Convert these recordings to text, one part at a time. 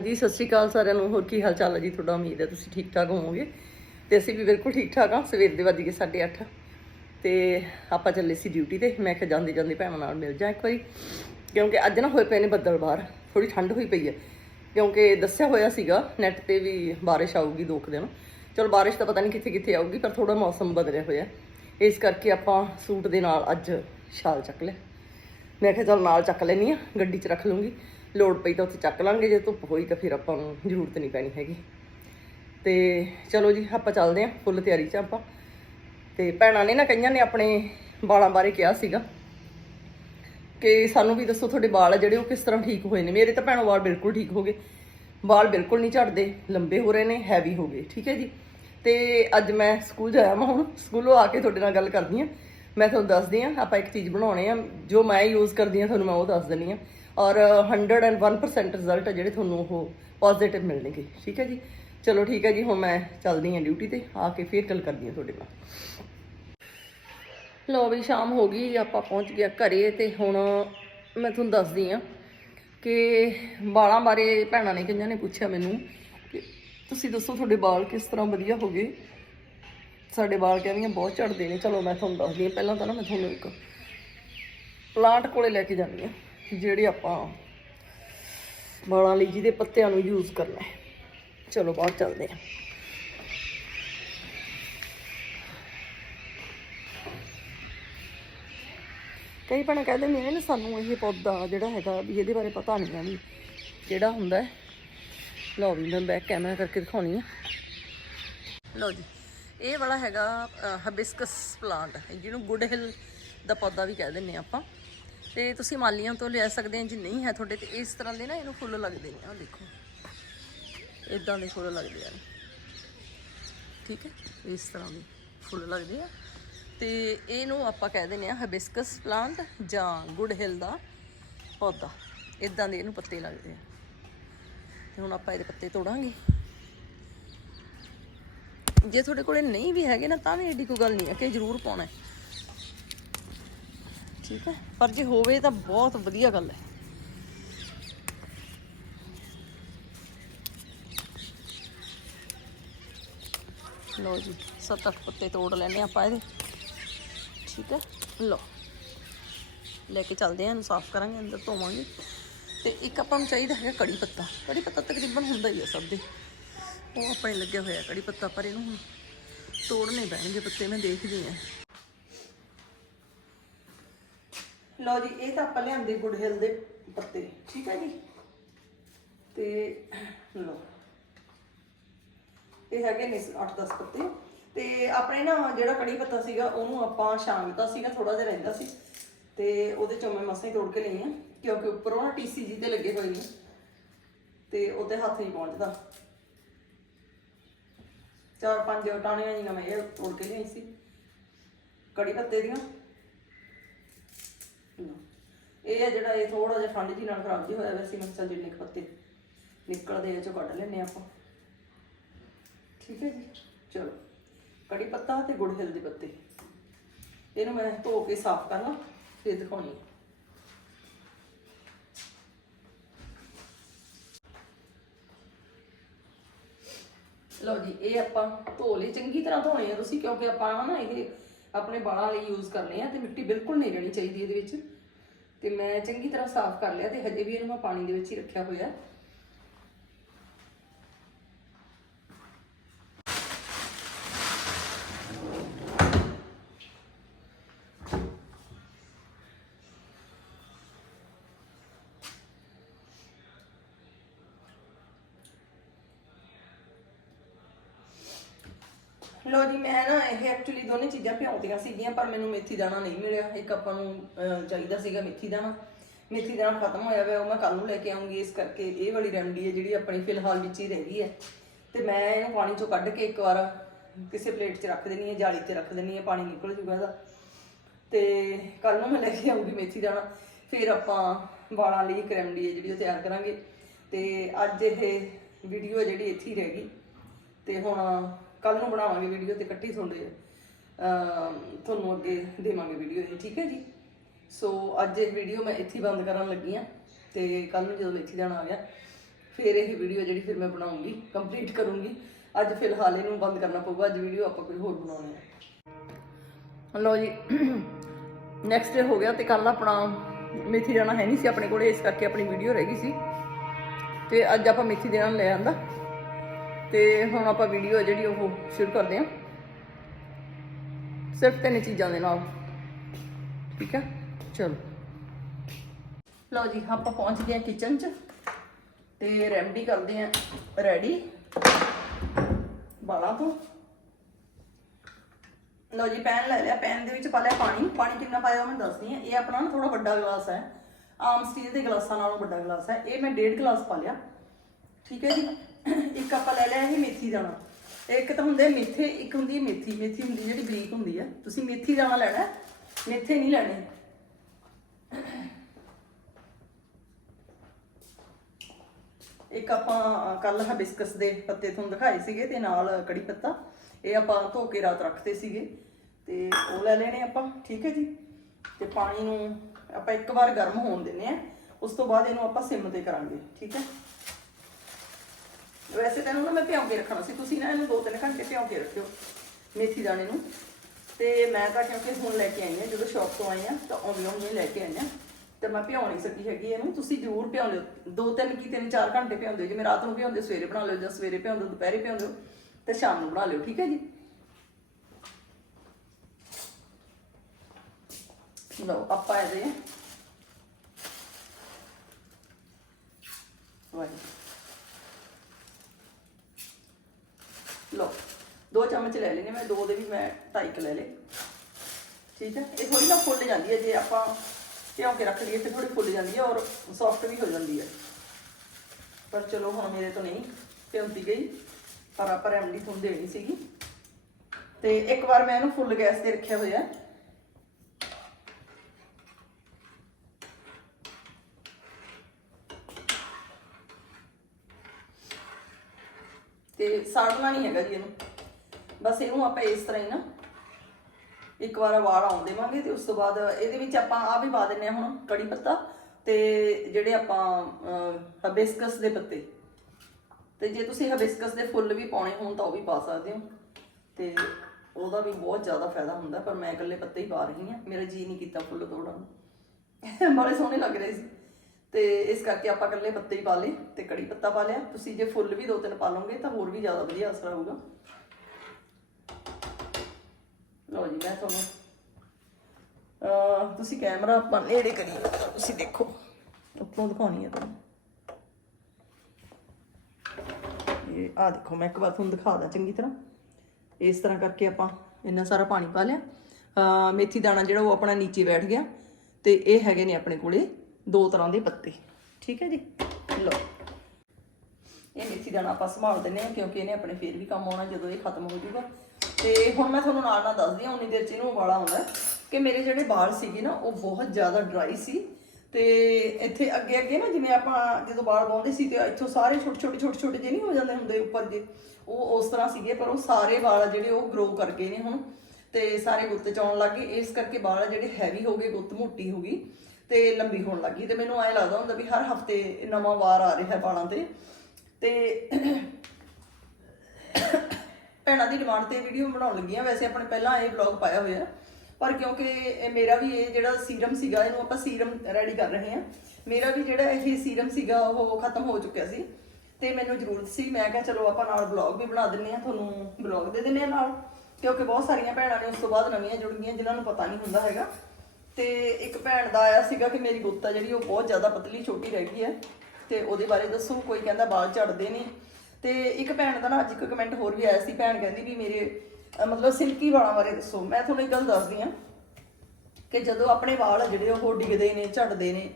ਜੀ ਸਤਿ ਸ਼੍ਰੀ ਅਕਾਲ ਸਾਰਿਆਂ ਨੂੰ। ਹੋਰ ਕੀ ਹਾਲ ਚਾਲ ਹੈ ਜੀ? ਤੁਹਾਡਾ ਉਮੀਦ ਹੈ ਤੁਸੀਂ ਠੀਕ ਠਾਕ ਹੋਵੋਗੇ। ਤੇ ਅਸੀਂ ਵੀ ਬਿਲਕੁਲ ਠੀਕ ਠਾਕ ਹਾਂ। ਸਵੇਰ ਦੇ ਵੱਜ ਗਏ 8:30 ਤੇ ਆਪਾਂ ਚੱਲੇ ਸੀ ਡਿਊਟੀ ਤੇ। ਮੈਂ ਕਿਹਾ ਜਾਂਦੇ ਜਾਂਦੇ ਭੈਣਾਂ ਨਾਲ ਮਿਲ ਜਾ ਇੱਕ ਵਾਰੀ। ਕਿਉਂਕਿ ਅੱਜ ਨਾ ਹੋਏ ਪਏ ਨੇ ਬੱਦਲ ਬਾਹਰ। ਥੋੜੀ ਠੰਡ ਹੋਈ ਪਈ ਹੈ। ਕਿਉਂਕਿ ਦੱਸਿਆ ਹੋਇਆ ਸੀਗਾ ਨੈਟ ਤੇ ਵੀ ਬਾਰਿਸ਼ ਆਊਗੀ ਦੋ ਕੁ ਦਿਨ। ਚਲੋ ਬਾਰਿਸ਼ ਤਾਂ ਪਤਾ ਨਹੀਂ ਕਿੱਥੇ ਕਿੱਥੇ ਆਊਗੀ, ਪਰ ਥੋੜਾ ਮੌਸਮ ਬਦਲਿਆ ਹੋਇਆ ਇਸ ਕਰਕੇ ਆਪਾਂ ਸੂਟ ਦੇ ਨਾਲ ਅੱਜ ਸ਼ਾਲ ਚੱਕ ਲਿਆ। ਮੈਂ ਕਿਹਾ ਚੱਲ ਨਾਲ ਚੱਕ ਲੈਣੀ ਆ ਗੱਡੀ 'ਚ ਰੱਖ ਲੂੰਗੀ। ਲੋੜ ਪਈ ਤਾਂ ਉੱਥੇ ਚੱਕ ਲਾਂਗੇ, ਜੇ ਧੁੱਪ ਹੋਈ ਤਾਂ ਫਿਰ ਆਪਾਂ ਨੂੰ ਜ਼ਰੂਰਤ ਨਹੀਂ ਪੈਣੀ ਹੈਗੀ। ਤੇ ਚਲੋ ਜੀ, ਆਪਾਂ ਚੱਲਦੇ ਆਂ ਫੁੱਲ ਤਿਆਰੀ 'ਚ ਆਪਾਂ। ਤੇ ਭੈਣਾਂ ਨੇ ਨਾ ਕਈਆਂ ਨੇ ਆਪਣੇ ਵਾਲਾਂ ਬਾਰੇ ਕਿਹਾ ਸੀਗਾ ਕਿ ਸਾਨੂੰ ਵੀ ਦੱਸੋ ਤੁਹਾਡੇ ਵਾਲ ਆ ਜਿਹੜੇ ਉਹ ਕਿਸ ਤਰ੍ਹਾਂ ਠੀਕ ਹੋਏ ਨੇ। ਮੇਰੇ ਤਾਂ ਭੈਣੋ ਵਾਲ ਬਿਲਕੁਲ ਠੀਕ ਹੋ ਗਏ। ਵਾਲ ਬਿਲਕੁਲ ਨਹੀਂ ਝੜਦੇ, ਲੰਬੇ ਹੋ ਰਹੇ ਨੇ ਹੈਵੀ ਹੋ ਗਏ, ਠੀਕ ਹੈ ਜੀ। ਤੇ ਅੱਜ ਮੈਂ ਸਕੂਲ ਜਾਇਆ ਮੈਂ ਹੁਣ, ਸਕੂਲੋਂ ਆ ਕੇ ਤੁਹਾਡੇ ਨਾਲ ਗੱਲ ਕਰਦੀ ਆ ਮੈਂ ਤੁਹਾਨੂੰ ਦੱਸਦੀ ਆ ਆਪਾਂ ਇੱਕ ਚੀਜ਼ ਬਣਾਉਣੇ ਆ। ਜੋ ਮੈਂ ਯੂਜ਼ ਕਰਦੀ ਆ ਤੁਹਾਨੂੰ ਮੈਂ ਉਹ ਦੱਸ ਦਿੰਨੀ ਆ ਔਰ 101% ਰਿਜ਼ਲਟ ਆ ਜਿਹੜੇ ਤੁਹਾਨੂੰ ਉਹ ਪੋਜ਼ਿਟਿਵ ਮਿਲਣਗੇ। ਠੀਕ ਹੈ ਜੀ? ਚਲੋ ਠੀਕ ਹੈ ਜੀ, ਹੁਣ ਮੈਂ ਚੱਲਦੀ ਹਾਂ ਡਿਊਟੀ ਤੇ, ਆ ਕੇ ਫੇਰ ਗੱਲ ਕਰਦੀ ਹਾਂ ਤੁਹਾਡੇ ਨਾਲ। ਲੋ ਵੀ, ਸ਼ਾਮ ਹੋ ਗਈ, ਆਪਾਂ ਪਹੁੰਚ ਗਿਆ ਘਰੇ ਤੇ ਹੁਣ ਮੈਂ ਤੁਹਾਨੂੰ ਦੱਸਦੀ ਆ ਕਿ ਵਾਲਾਂ ਬਾਰੇ ਭੈਣਾਂ ਨੇ ਕਈਆਂ ਨੇ ਪੁੱਛਿਆ ਮੈਨੂੰ ਕਿ ਤੁਸੀਂ ਦੱਸੋ ਤੁਹਾਡੇ ਵਾਲ ਕਿਸ ਤਰ੍ਹਾਂ ਵਧੀਆ ਹੋ ਗਏ? ਸਾਡੇ ਵਾਲ ਕਹਿੰਦੀਆਂ ਬਹੁਤ ਝੜਦੇ ਨੇ। ਚਲੋ ਮੈਂ ਤੁਹਾਨੂੰ ਦੱਸਦੀ ਆ ਪਹਿਲਾਂ ਤਾਂ ਨਾ ਮੈਂ ਤੁਹਾਨੂੰ ਇੱਕ ਪਲਾਂਟ ਕੋਲੇ ਲੈ ਕੇ ਜਾਂਦੀ ਆ ਜਿਹੜੇ ਆਪਾਂ ਵਾਲਾਂ ਲਈ ਜਿਹਦੇ ਪੱਤਿਆਂ ਨੂੰ ਯੂਜ਼ ਕਰਨਾ ਹੈ। ਚਲੋ ਬਾਹਰ ਚੱਲਦੇ ਹਾਂ। ਕਈ ਭੈਣਾਂ ਕਹਿੰਦੇ ਨੇ ਨਾ ਸਾਨੂੰ ਇਹ ਪੌਦਾ ਜਿਹੜਾ ਹੈਗਾ ਵੀ ਇਹਦੇ ਬਾਰੇ ਪਤਾ ਨਹੀਂ ਆ ਵੀ ਕਿਹੜਾ ਹੁੰਦਾ ਹੈ। ਲਓ ਵੀ ਮੈਂ ਬੈਕ ਕੈਮਰਾ ਕਰਕੇ ਦਿਖਾਉਣੀ ਆ। ਲਓ ਜੀ, ਇਹ ਵਾਲਾ ਹੈਗਾ ਹਬਿਸਕਸ ਪਲਾਂਟ ਜਿਹਨੂੰ ਗੁੱਡ ਹਿਲ ਦਾ ਪੌਦਾ ਵੀ ਕਹਿ ਦਿੰਨੇ ਆਪਾਂ। ਤੇ ਤੁਸੀਂ ਮਾਲੀਆਂ ਤੋਂ ਲੈ ਸਕਦੇ ਆ ਜੇ ਨਹੀਂ ਹੈ ਤੁਹਾਡੇ ਤੇ, ਇਸ ਤਰ੍ਹਾਂ ਦੇ ਨਾ ਇਹਨੂੰ ਫੁੱਲ ਲੱਗਦੇ ਨੇ, ਆਹ ਦੇਖੋ। ਇਦਾਂ ਦੇ ਫੁੱਲ ਲੱਗਦੇ ਆ। ਠੀਕ ਹੈ? ਇਸ ਤਰ੍ਹਾਂ ਦੇ ਫੁੱਲ ਲੱਗਦੇ ਆ। ਤੇ ਇਹਨੂੰ ਆਪਾਂ ਕਹਿ ਦਿੰਦੇ ਆ ਹਬਿਸਕਸ ਪਲਾਂਟ ਜਾਂ ਗੁੱਡ ਹਿਲ ਦਾ ਪੌਦਾ। ਇਦਾਂ ਦੇ ਇਹਨੂੰ ਪੱਤੇ ਲੱਗਦੇ ਆ। ਤੇ ਹੁਣ ਆਪਾਂ ਇਹਦੇ ਪੱਤੇ ਤੋੜਾਂਗੇ। ਜੇ ਤੁਹਾਡੇ ਕੋਲੇ ਨਹੀਂ ਵੀ ਹੈਗੇ ਨਾ, ਤਾਂ ਵੀ ਏਡੀ ਕੋਈ ਗੱਲ ਨਹੀਂ ਹੈ ਕਿ ਜ਼ਰੂਰ ਪਾਉਣਾ ਹੈ। ਠੀਕ ਹੈ? ਪਰ ਜੇ ਹੋਵੇ ਤਾਂ ਬਹੁਤ ਵਧੀਆ ਗੱਲ ਹੈ। ਲਓ ਜੀ ਸੱਤ ਅੱਠ ਪੱਤੇ ਤੋੜ ਲੈਣੇ ਆਪਾਂ ਇਹਦੇ। ਠੀਕ ਹੈ? ਲਓ, ਲੈ ਕੇ ਚੱਲਦੇ ਆਂ ਇਹਨੂੰ ਸਾਫ਼ ਕਰਾਂਗੇ, ਅੰਦਰ ਧੋਵਾਂਗੇ। ਤੇ ਇੱਕ ਆਪਾਂ ਨੂੰ ਚਾਹੀਦਾ ਹੈਗਾ ਕੜੀ ਪੱਤਾ। ਕੜੀ ਪੱਤਾ ਤਕਰੀਬਨ ਹੁੰਦਾ ਹੀ ਆ ਸਭ ਦੇ। ਉਹ ਆਪਣੇ ਲੱਗਿਆ ਹੋਇਆ ਕੜੀ ਪੱਤਾ, ਪਰ ਇਹਨੂੰ ਤੋੜਨੇ ਪੈਣਗੇ ਪੱਤੇ, ਮੈਂ ਦੇਖਦੀ ਆਂ ਲਓ ਜੀ, ਇਹ ਤਾਂ ਆਪਾਂ ਲਿਆਂਦੇ ਗੁੱਡ ਹਿਲ ਦੇ ਪੱਤੇ, ਠੀਕ ਹੈ ਜੀ? ਤੇ ਲਓ। ਇਹ ਹੈਗੇ ਨੇ 8-10 ਪੱਤੇ। ਤੇ ਆਪਣੇ ਨਾ ਜਿਹੜਾ ਕੜੀ ਪੱਤਾ ਸੀਗਾ, ਉਹਨੂੰ ਆਪਾਂ ਛਾਂਗਤਾ ਸੀਗਾ ਥੋੜਾ ਜਿਹਾ ਰਹਿੰਦਾ ਸੀ। ਤੇ ਉਹਦੇ ਚੋਂ ਮੈਂ ਮਸਾਂ ਹੀ ਤੋੜ ਕੇ ਲਈ ਆ, ਕਿਉਂਕਿ ਉੱਪਰੋਂ ਨਾ ਟੀਸੀ ਜੀ ਤੇ ਲੱਗੇ ਹੋਏ ਨੇ। ਤੇ ਉਹਦੇ ਹੱਥ ਨਹੀਂ ਪਹੁੰਚਦਾ। ਚਾਰ ਪੰਜ ਟਾਣੀਆਂ ਜਿਹੀਆਂ ਮੈਂ ਇਹ ਤੋੜ ਕੇ ਲਈ ਸੀ। ਕੜੀ ਪੱਤੇ ਦੀਆਂ। ਇਹ ਆ ਜਿਹੜਾ ਇਹ ਥੋੜਾ ਜਿਹਾ ਠੰਡ ਜੀ ਨਾਲ ਖਰਾਬ ਜੀ ਹੋਇਆ ਵੈਸੇ ਮੈਂ ਚੱਲ ਜਿੰਨੇ ਕੁ ਪੱਤੇ ਨਿਕਲਦੇ ਆ, ਚੋਂ ਕੱਢ ਲੈਣੇ ਆਪਾਂ। ਠੀਕ ਹੈ ਜੀ? ਚਲੋ। ਕੜੀ ਪੱਤਾ ਤੇ ਗੁੜ ਹਿਲ ਦੇ ਪੱਤੇ। ਇਹਨੂੰ ਮੈਂ ਧੋ ਕੇ ਸਾਫ਼ ਕਰ ਲਾਂ, ਫਿਰ ਦਿਖਾਉਣੀ ਲਓ ਜੀ, ਇਹ ਆਪਾਂ ਧੋ ਲਈ। ਚੰਗੀ ਤਰ੍ਹਾਂ ਧੋਣੇ ਆ ਤੁਸੀਂ, ਕਿਉਂਕਿ ਆਪਾਂ ਨਾ ਇਹ ਆਪਣੇ ਬਾਲਾਂ ਲਈ ਯੂਜ਼ ਕਰਨੇ ਆ ਤੇ ਮਿੱਟੀ ਬਿਲਕੁਲ ਨਹੀਂ ਰਹਿਣੀ ਚਾਹੀਦੀ ਇਹਦੇ ਵਿੱਚ। ਤੇ ਮੈਂ ਚੰਗੀ ਤਰ੍ਹਾਂ ਸਾਫ਼ ਕਰ ਲਿਆ ਤੇ ਹਜੇ ਵੀ ਇਹਨੂੰ ਮੈਂ ਪਾਣੀ ਦੇ ਵਿੱਚ ਹੀ ਰੱਖਿਆ ਹੋਇਆ। ਲੋ ਜੀ ਮੈਂ ਨਾ ਇਹ ਐਕਚੁਅਲੀ ਦੋਨੇ ਚੀਜ਼ਾਂ ਭਿਉਂਤੀਆਂ ਸੀਗੀਆਂ ਪਰ ਮੈਨੂੰ ਮੇਥੀ ਦਾਣਾ ਨਹੀਂ ਮਿਲਿਆ। ਇੱਕ ਆਪਾਂ ਨੂੰ ਅਹ, ਚਾਹੀਦਾ ਸੀਗਾ ਮੇਥੀ ਦਾਣਾ। ਮੇਥੀ ਦਾਣਾ ਖਤਮ ਹੋਇਆ ਹੋਇਆ ਉਹ ਮੈਂ ਕੱਲ ਨੂੰ ਲੈ ਕੇ ਆਉਂਗੀ ਇਸ ਕਰਕੇ ਇਹ ਵਾਲੀ ਰੈਮਡੀ ਹੈ ਜਿਹੜੀ ਆਪਣੀ ਫਿਲਹਾਲ ਵਿੱਚ ਹੀ ਰਹਿ ਗਈ ਹੈ। ਤੇ ਮੈਂ ਇਹਨੂੰ ਪਾਣੀ ਚੋਂ ਕੱਢ ਕੇ ਇੱਕ ਵਾਰ ਕਿਸੇ ਪਲੇਟ 'ਚ ਰੱਖ ਦੇਣੀ ਹੈ ਜਾਲੀ 'ਤੇ ਰੱਖ ਦੇਣੀ ਹੈ ਪਾਣੀ ਨਿਕਲ ਜੂਗਾ ਇਹਦਾ। ਤੇ ਕੱਲ ਨੂੰ ਮੈਂ ਲੈ ਕੇ ਆਉਂਗੀ ਮੇਥੀ ਦਾਣਾ। ਫਿਰ ਆਪਾਂ ਵਾਲਾਂ ਲਈ ਇੱਕ ਰੈਮਡੀ ਹੈ ਜਿਹੜੀ ਉਹ ਤਿਆਰ ਕਰਾਂਗੇ। ਤੇ ਅੱਜ ਇਹ ਵੀਡੀਓ ਜਿਹੜੀ ਇੱਥੇ ਹੀ ਰਹਿ ਗਈ। ਤੇ ਹੁਣ ਕੱਲ ਨੂੰ ਬਣਾਵਾਂਗੇ ਵੀਡੀਓ ਤੇ ਇਕੱਠੀ ਤੁਹਾਡੇ ਤੁਹਾਨੂੰ ਅੱਗੇ ਦੇਵਾਂਗੇ ਵੀਡੀਓ ਇਹ, ਠੀਕ ਹੈ ਜੀ? ਸੋ ਅੱਜ ਇਹ ਵੀਡੀਓ ਮੈਂ ਇੱਥੇ ਬੰਦ ਕਰਨ ਲੱਗੀ ਆ ਤੇ ਕੱਲ ਨੂੰ ਜਦੋਂ ਮੇਥੀ ਜਾਣਾ ਆ ਗਿਆ, ਫਿਰ ਇਹ ਵੀਡੀਓ ਜਿਹੜੀ ਫਿਰ ਮੈਂ ਬਣਾਉਂਗੀ ਕੰਪਲੀਟ ਕਰੂੰਗੀ। ਅੱਜ ਫਿਲਹਾਲ ਇਹਨੂੰ ਬੰਦ ਕਰਨਾ ਪਊਗਾ, ਅੱਜ ਵੀਡੀਓ ਆਪਾਂ ਕੋਈ ਹੋਰ ਬਣਾਉਣੀ ਹੈ ਲਓ ਜੀ ਨੈਕਸਟ ਡੇ ਹੋ ਗਿਆ ਤੇ ਕੱਲ ਆਪਣਾ ਮੇਥੀ ਜਾਣਾ ਹੈ ਨਹੀਂ ਸੀ, ਆਪਣੇ ਕੋਲੇ, ਇਸ ਕਰਕੇ ਆਪਣੀ ਵੀਡੀਓ ਰਹਿ ਗਈ ਸੀ। ਤੇ ਅੱਜ ਆਪਾਂ ਮੇਥੀ ਦੇਣਾ ਲੈ ਆਂਦਾ। ਤੇ ਹੁਣ ਆਪਾਂ ਵੀਡੀਓ ਜਿਹੜੀ ਉਹ ਸ਼ੁਰੂ ਕਰਦੇ ਹਾਂ। ਸਿਰਫ ਤਿੰਨ ਚੀਜ਼ਾਂ ਦੇ ਨਾਲ। ਠੀਕ ਹੈ? ਚਲੋ। ਲਓ ਜੀ, ਆਪਾਂ ਪਹੁੰਚ ਗਏ ਕਿਚਨ 'ਚ ਤੇ ਰੈਮਡੀ ਕਰਦੇ ਆ ਰੈਡੀ ਬਾਲਾਂ ਤੋਂ। ਲਓ ਜੀ ਪੈਨ ਲੈ ਲਿਆ। ਪੈਨ ਦੇ ਵਿੱਚ ਪਾ ਲਿਆ ਪਾਣੀ। ਪਾਣੀ ਕਿੰਨਾ ਪਾਇਆ ਉਹ ਮੈਂ ਦੱਸਦੀ ਆ ਇਹ ਆਪਣਾ ਨਾ ਥੋੜਾ ਵੱਡਾ ਗਲਾਸ ਹੈ। ਆਮ ਸਟੀਲ ਦੇ ਗਲਾਸਾਂ ਨਾਲੋਂ ਵੱਡਾ ਗਲਾਸ ਹੈ। ਇਹ ਮੈਂ ਡੇਢ ਗਲਾਸ ਪਾ ਲਿਆ। ਠੀਕ ਹੈ ਜੀ? ਇੱਕ ਆਪਾਂ ਲੈ ਲਿਆ ਇਹ ਮੇਥੀ ਦਾਣਾ। ਇੱਕ ਤਾਂ ਹੁੰਦੇ ਮੇਥੇ ਇੱਕ ਹੁੰਦੀ ਹੈ ਮੇਥੀ। ਮੇਥੀ ਹੁੰਦੀ ਜਿਹੜੀ ਬਰੀਕ ਹੁੰਦੀ ਹੈ ਤੁਸੀਂ ਮੇਥੀ ਦਾਣਾ ਲੈਣਾ ਹੈ, ਮੇਥੇ ਨਹੀਂ ਲੈਣੇ। ਇੱਕ ਆਪਾਂ ਕੱਲ ਹਬਿਸਕਸ ਦੇ ਪੱਤੇ ਤੁਹਾਨੂੰ ਦਿਖਾਏ ਸੀਗੇ ਤੇ ਨਾਲ ਕੜੀ ਪੱਤਾ। ਇਹ ਆਪਾਂ ਧੋ ਕੇ ਰਾਤ ਰੱਖਦੇ ਸੀਗੇ। ਤੇ ਉਹ ਲੈ ਲੈਣੇ ਆਪਾਂ ਠੀਕ ਹੈ ਜੀ? ਤੇ ਪਾਣੀ ਨੂੰ ਆਪਾਂ ਇੱਕ ਵਾਰ ਗਰਮ ਹੋਣ ਦਿੰਨੇ ਆ ਉਸ ਤੋਂ ਬਾਅਦ ਇਹਨੂੰ ਆਪਾਂ ਸਿਮ ਤੇ ਕਰਾਂਗੇ ਠੀਕ ਹੈ? ਵੈਸੇ ਤਾਂ ਇਹਨੂੰ ਨਾ ਮੈਂ ਭਿਉਂ ਕੇ ਰੱਖਣਾ ਸੀ ਤੁਸੀਂ ਨਾ ਇਹਨੂੰ 2-3 ਘੰਟੇ ਭਿਉਂ ਕੇ ਰੱਖਿਓ ਮੇਥੀ ਦਾਣੇ ਨੂੰ। ਤੇ ਮੈਂ ਤਾਂ ਕਿਉਂਕਿ ਹੁਣ ਲੈ ਕੇ ਆਈ ਹਾਂ ਜਦੋਂ ਸ਼ਾਪ ਤੋਂ ਆਈ ਹਾਂ ਤਾਂ ਆਉਂਦੀ ਆਉਂਦੀ ਲੈ ਕੇ ਆਈ ਹਾਂ ਤੇ ਮੈਂ ਭਿਉਂ ਨਹੀਂ ਸਕੀ ਹੈਗੀ ਇਹਨੂੰ। ਤੁਸੀਂ ਜ਼ਰੂਰ ਭਿਉਂ ਲਿਓ। ਦੋ ਤਿੰਨ ਕੀ ਤਿੰਨ ਚਾਰ ਘੰਟੇ ਭਿਉਂਦੇ ਹੋ। ਜਿਵੇਂ ਰਾਤ ਨੂੰ ਭਿਉਂਦੇ ਹੋ, ਸਵੇਰੇ ਬਣਾ ਲਿਓ ਜਾਂ ਸਵੇਰੇ ਭਿਉਂਦੇ ਹੋ, ਦੁਪਹਿਰੇ ਭਿਉਂ ਦਿਓ ਤੇ ਸ਼ਾਮ ਨੂੰ ਬਣਾ ਲਿਓ ਠੀਕ ਹੈ ਜੀ? ਲਓ ਆਪਾਂ ਇਹਦੇ ਵਾਹਿਗੁਰੂ ਲਓ ਦੋ ਚਮਚ ਲੈ ਲੈਣੇ ਮੈਂ ਦੋ ਦੇ ਵੀ ਮੈਂ ਢਾਈ ਕੁ ਲੈ ਲਏ। ਠੀਕ ਹੈ ਇਹ ਥੋੜੀ ਨਾ ਫੁੱਲ ਜਾਂਦੀ ਹੈ ਜੇ ਆਪਾਂ ਭਿਉਂ ਕੇ ਰੱਖ ਲਈਏ ਤੇ ਥੋੜੀ ਫੁੱਲ ਜਾਂਦੀ ਹੈ ਔਰ ਸੌਫਟ ਵੀ ਹੋ ਜਾਂਦੀ ਹੈ ਪਰ ਚਲੋ ਹੁਣ ਮੇਰੇ ਤੋਂ ਨਹੀਂ ਭਿਉਂਤੀ ਗਈ। ਪਰ ਆਪਾਂ ਰੈਮਡੀ ਤੁਹਾਨੂੰ ਦੇਣੀ ਸੀਗੀ। ਤੇ ਇੱਕ ਵਾਰ ਮੈਂ ਇਹਨੂੰ ਫੁੱਲ ਗੈਸ ਤੇ ਰੱਖਿਆ ਹੋਇਆ। ਤੇ ਸਾੜਨਾ ਨਹੀਂ ਹੈਗਾ ਜੀ ਇਹਨੂੰ। ਬਸ ਇਹਨੂੰ ਆਪਾਂ ਇਸ ਤਰ੍ਹਾਂ ਹੀ ਨਾ ਇੱਕ ਵਾਰ ਵਾਲ ਆਉਣ ਦੇਵਾਂਗੇ ਤੇ ਉਸ ਤੋਂ ਬਾਅਦ ਇਹਦੇ ਵਿੱਚ ਆਪਾਂ ਆ ਵੀ ਪਾ ਦਿੰਨੇ ਆ ਹੁਣ ਕੜੀ ਪੱਤਾ ਤੇ ਜਿਹੜੇ ਆਪਾਂ ਹਬਿਸਕਸ ਦੇ ਪੱਤੇ। ਤੇ ਜੇ ਤੁਸੀਂ ਹਬਿਸਕਸ ਦੇ ਫੁੱਲ ਵੀ ਪਾਉਣੇ ਹੋਣ ਤਾਂ ਉਹ ਵੀ ਪਾ ਸਕਦੇ ਹੋ। ਤੇ ਉਹਦਾ ਵੀ ਬਹੁਤ ਜ਼ਿਆਦਾ ਫਾਇਦਾ ਹੁੰਦਾ, ਪਰ ਮੈਂ ਇਕੱਲੇ ਪੱਤੇ ਹੀ ਪਾ ਰਹੀ ਹਾਂ। ਮੇਰਾ ਜੀ ਨਹੀਂ ਕੀਤਾ ਫੁੱਲ ਤੋੜਨ। ਨੂੰ ਬੜੇ ਸੋਹਣੇ ਲੱਗ ਰਹੇ ਸੀ। ਤੇ ਇਸ ਕਰਕੇ ਆਪਾਂ ਇਕੱਲੇ ਪੱਤੇ ਹੀ ਪਾ ਲਏ ਤੇ ਕੜੀ ਪੱਤਾ ਪਾ ਲਿਆ। ਤੁਸੀਂ ਜੇ ਫੁੱਲ ਵੀ ਦੋ ਤਿੰਨ ਪਾ ਲਓਗੇ ਤਾਂ ਹੋਰ ਵੀ ਜ਼ਿਆਦਾ ਵਧੀਆ ਅਸਰ ਆਊਗਾ। ਲਓ ਜੀ, ਮੈਂ ਤੁਹਾਨੂੰ ਤੁਸੀਂ ਕੈਮਰਾ ਆਪਾਂ ਨੇੜੇ ਕਰੀ ਤੁਸੀਂ ਦੇਖੋ, ਉੱਪਰੋਂ ਦਿਖਾਉਣੀ ਹੈ ਤੁਹਾਨੂੰ। ਇਹ ਆ ਦੇਖੋ, ਮੈਂ ਇੱਕ ਵਾਰ ਤੁਹਾਨੂੰ ਦਿਖਾ ਦਾਂ ਚੰਗੀ ਤਰ੍ਹਾਂ। ਇਸ ਤਰ੍ਹਾਂ ਕਰਕੇ ਆਪਾਂ ਇੰਨਾ ਸਾਰਾ ਪਾਣੀ ਪਾ ਲਿਆ। ਮੇਥੀ ਦਾਣਾ ਜਿਹੜਾ ਉਹ ਆਪਣਾ ਨੀਚੇ ਬੈਠ ਗਿਆ। ਤੇ ਇਹ ਹੈਗੇ ਨੇ ਆਪਣੇ ਕੋਲੇ ਦੋ ਤਰ੍ਹਾਂ ਦੇ ਪੱਤੇ। ਠੀਕ ਹੈ ਜੀ? ਲਓ। ਇਹ ਮੇਥੀ ਦਾਣਾ ਆਪਾਂ ਸੰਭਾਲ ਦਿੰਦੇ ਹਾਂ ਕਿਉਂਕਿ ਇਹਨੇ ਆਪਣੇ ਫੇਰ ਵੀ ਕੰਮ ਆਉਣਾ, ਜਦੋਂ ਇਹ ਖਤਮ ਹੋ ਜਾਊਗਾ। ਤੇ ਹੁਣ ਮੈਂ ਤੁਹਾਨੂੰ ਨਾਲ ਨਾਲ ਦੱਸਦੀ ਹਾਂ, ਉਨੀ ਦੇਰ ਚ ਇਹਨੂੰ ਉਬਾਲਾ ਆਉਂਦਾ ਕਿ ਮੇਰੇ ਜਿਹੜੇ ਵਾਲ ਸੀਗੇ ਨਾ, ਉਹ ਬਹੁਤ ਜ਼ਿਆਦਾ ਡਰਾਈ ਸੀ। ਤੇ ਇੱਥੇ ਅੱਗੇ ਅੱਗੇ ਨਾ, ਜਿਵੇਂ ਆਪਾਂ ਜਦੋਂ ਵਾਲ ਪਾਉਂਦੇ ਸੀ ਤੇ ਇੱਥੋਂ ਸਾਰੇ ਛੋਟੇ ਛੋਟੇ ਛੋਟੇ ਛੋਟੇ ਜਿਹੇ ਨਹੀਂ ਹੋ ਜਾਂਦੇ ਹੁੰਦੇ ਉੱਪਰ ਜੇ ਉਹ ਉਸ ਤਰ੍ਹਾਂ ਸੀਗੇ, ਪਰ ਉਹ ਸਾਰੇ ਵਾਲ ਜਿਹੜੇ ਉਹ ਗਰੋ ਕਰ ਗਏ ਨੇ ਹੁਣ। ਤੇ ਸਾਰੇ ਗੁੱਤ ਚ ਆਉਣ ਲੱਗ ਗਏ, ਇਸ ਕਰਕੇ ਵਾਲ ਜਿਹੜੇ ਹੈਵੀ ਹੋ ਗਏ, ਗੁੱਤ ਮੋਟੀ ਹੋ ਗਈ ਤੇ ਲੰਬੀ ਹੋਣ ਲੱਗੀ ਤੇ ਮੈਨੂੰ ਐਂ ਲੱਗਦਾ ਹੁੰਦਾ ਵੀ ਹਰ ਹਫ਼ਤੇ ਨਵਾਂ ਵਾਰ ਆ ਰਿਹਾ ਵਾਲਾਂ ਤੇ। ਤੇ ਭੈਣਾਂ ਦੀ ਡਿਮਾਂਡ ਤੇ ਵੀਡੀਓ ਬਣਾਉਣ ਲੱਗੀ ਆ ਵੈਸੇ ਆਪਣੇ ਪਹਿਲਾਂ ਇਹ ਵਲੌਗ ਪਾਇਆ ਹੋਇਆ ਪਰ ਕਿਉਂਕਿ ਇਹ ਮੇਰਾ ਵੀ ਇਹ ਜਿਹੜਾ ਸੀਰਮ ਸੀਗਾ, ਇਹਨੂੰ ਆਪਾਂ ਸੀਰਮ ਰੈਡੀ ਕਰ ਰਹੇ ਹਾਂ। ਮੇਰਾ ਵੀ ਜਿਹੜਾ ਇਹ ਸੀਰਮ ਸੀਗਾ, ਉਹ ਖਤਮ ਹੋ ਚੁੱਕਿਆ ਸੀ। ਤੇ ਮੈਨੂੰ ਜ਼ਰੂਰਤ ਸੀ। ਮੈਂ ਕਿਹਾ, ਚਲੋ ਆਪਾਂ ਨਾਲ ਵਲੌਗ ਵੀ ਬਣਾ ਦਿੰਨੇ ਆ ਤੁਹਾਨੂੰ ਵਲੌਗ ਦੇ ਦਿੰਨੇ ਆ ਨਾਲ। ਕਿਉਂਕਿ ਬਹੁਤ ਸਾਰੀਆਂ ਭੈਣਾਂ ਨੇ ਉਸ ਤੋਂ ਬਾਅਦ ਨਵੀਆਂ ਜੁੜ ਗਈਆਂ ਜਿਨ੍ਹਾਂ ਨੂੰ ਪਤਾ ਨਹੀਂ ਹੁੰਦਾ ਹੈਗਾ। ਤੇ ਇੱਕ ਭੈਣ ਦਾ ਆਇਆ ਸੀਗਾ ਕਿ ਮੇਰੀ ਗੁੱਤ ਆ ਜਿਹੜੀ, ਉਹ ਬਹੁਤ ਜ਼ਿਆਦਾ ਪਤਲੀ, ਛੋਟੀ ਰਹਿ ਗਈ ਹੈ। ਤੇ ਉਹਦੇ ਬਾਰੇ ਦੱਸੋ। ਕੋਈ ਕਹਿੰਦਾ ਵਾਲ ਝੜਦੇ ਨੇ। ਤੇ ਇੱਕ ਭੈਣ ਦਾ ਨਾ ਅੱਜ ਇੱਕ ਕਮੈਂਟ ਹੋਰ ਵੀ ਆਇਆ ਸੀ ਭੈਣ ਕਹਿੰਦੀ ਵੀ ਮੇਰੇ ਅਹ ਮਤਲਬ ਸਿਲਕੀ ਵਾਲਾਂ ਬਾਰੇ ਦੱਸੋ। ਮੈਂ ਤੁਹਾਨੂੰ ਇੱਕ ਗੱਲ ਦੱਸਦੀ ਆ ਕਿ ਜਦੋਂ ਆਪਣੇ ਵਾਲ ਜਿਹੜੇ ਉਹ ਡਿੱਗਦੇ ਨੇ ਝੜਦੇ ਨੇ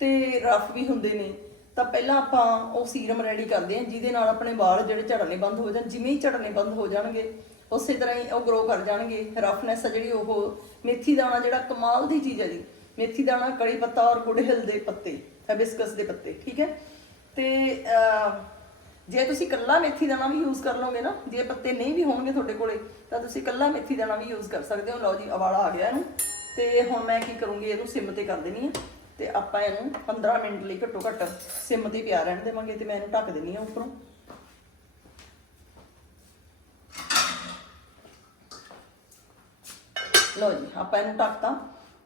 ਤੇ ਰਫ ਵੀ ਹੁੰਦੇ ਨੇ ਤਾਂ ਪਹਿਲਾਂ ਆਪਾਂ ਉਹ ਸੀਰਮ ਰੈਡੀ ਕਰਦੇ ਹਾਂ ਜਿਹਦੇ ਨਾਲ ਆਪਣੇ ਵਾਲ ਜਿਹੜੇ ਝੜਨੇ ਬੰਦ ਹੋ ਜਾਣ ਜਿਵੇਂ ਹੀ ਝੜਨੇ ਬੰਦ ਹੋ ਜਾਣਗੇ ਉਸੇ ਤਰ੍ਹਾਂ ਹੀ ਉਹ ਗਰੋ ਕਰ ਜਾਣਗੇ। ਰਫਨੈਸ ਆ ਜਿਹੜੀ ਉਹ ਮੇਥੀ ਦਾਣਾ ਜਿਹੜਾ ਕਮਾਲ ਦੀ ਚੀਜ਼ ਹੈ ਜੀ। ਮੇਥੀ ਦਾਣਾ ਕੜੀ ਪੱਤਾ ਔਰ ਗੁੜਹਲ ਦੇ ਪੱਤੇ ਹੈਬਿਸਕਸ ਦੇ ਪੱਤੇ ਠੀਕ ਹੈ? ਤੇ ਅਹ, ਜੇ ਤੁਸੀਂ ਕੱਲਾ ਮੇਥੀ ਦਾਣਾ ਵੀ ਯੂਜ਼ ਕਰ ਲਓਗੇ ਨਾ ਜੇ ਪੱਤੇ ਨਹੀਂ ਵੀ ਹੋਣਗੇ ਤੁਹਾਡੇ ਕੋਲੇ ਤਾਂ ਤੁਸੀਂ ਕੱਲਾ ਮੇਥੀ ਦਾਣਾ ਵੀ ਯੂਜ਼ ਕਰ ਸਕਦੇ ਹੋ। ਲਓ ਜੀ ਉਬਾਲਾ ਆ ਗਿਆ ਇਹਨੂੰ। ਤੇ ਹੁਣ ਮੈਂ ਕੀ ਕਰੂੰਗੀ ਇਹਨੂੰ ਸਿਮ ਤੇ ਕਰ ਦੇਣੀ ਹੈ। ਤੇ ਆਪਾਂ ਇਹਨੂੰ 15 ਮਿੰਟ ਲਈ ਘੱਟੋ ਘੱਟ ਸਿਮ ਤੇ ਪਿਆ ਰਹਿਣ ਦੇਵਾਂਗੇ ਤੇ ਮੈਂ ਇਹਨੂੰ ਢੱਕ ਦਿੰਨੀ ਆ ਉੱਪਰੋਂ। ਲਓ ਜੀ ਆਪਾਂ ਇਹਨੂੰ ਢੱਕਤਾ।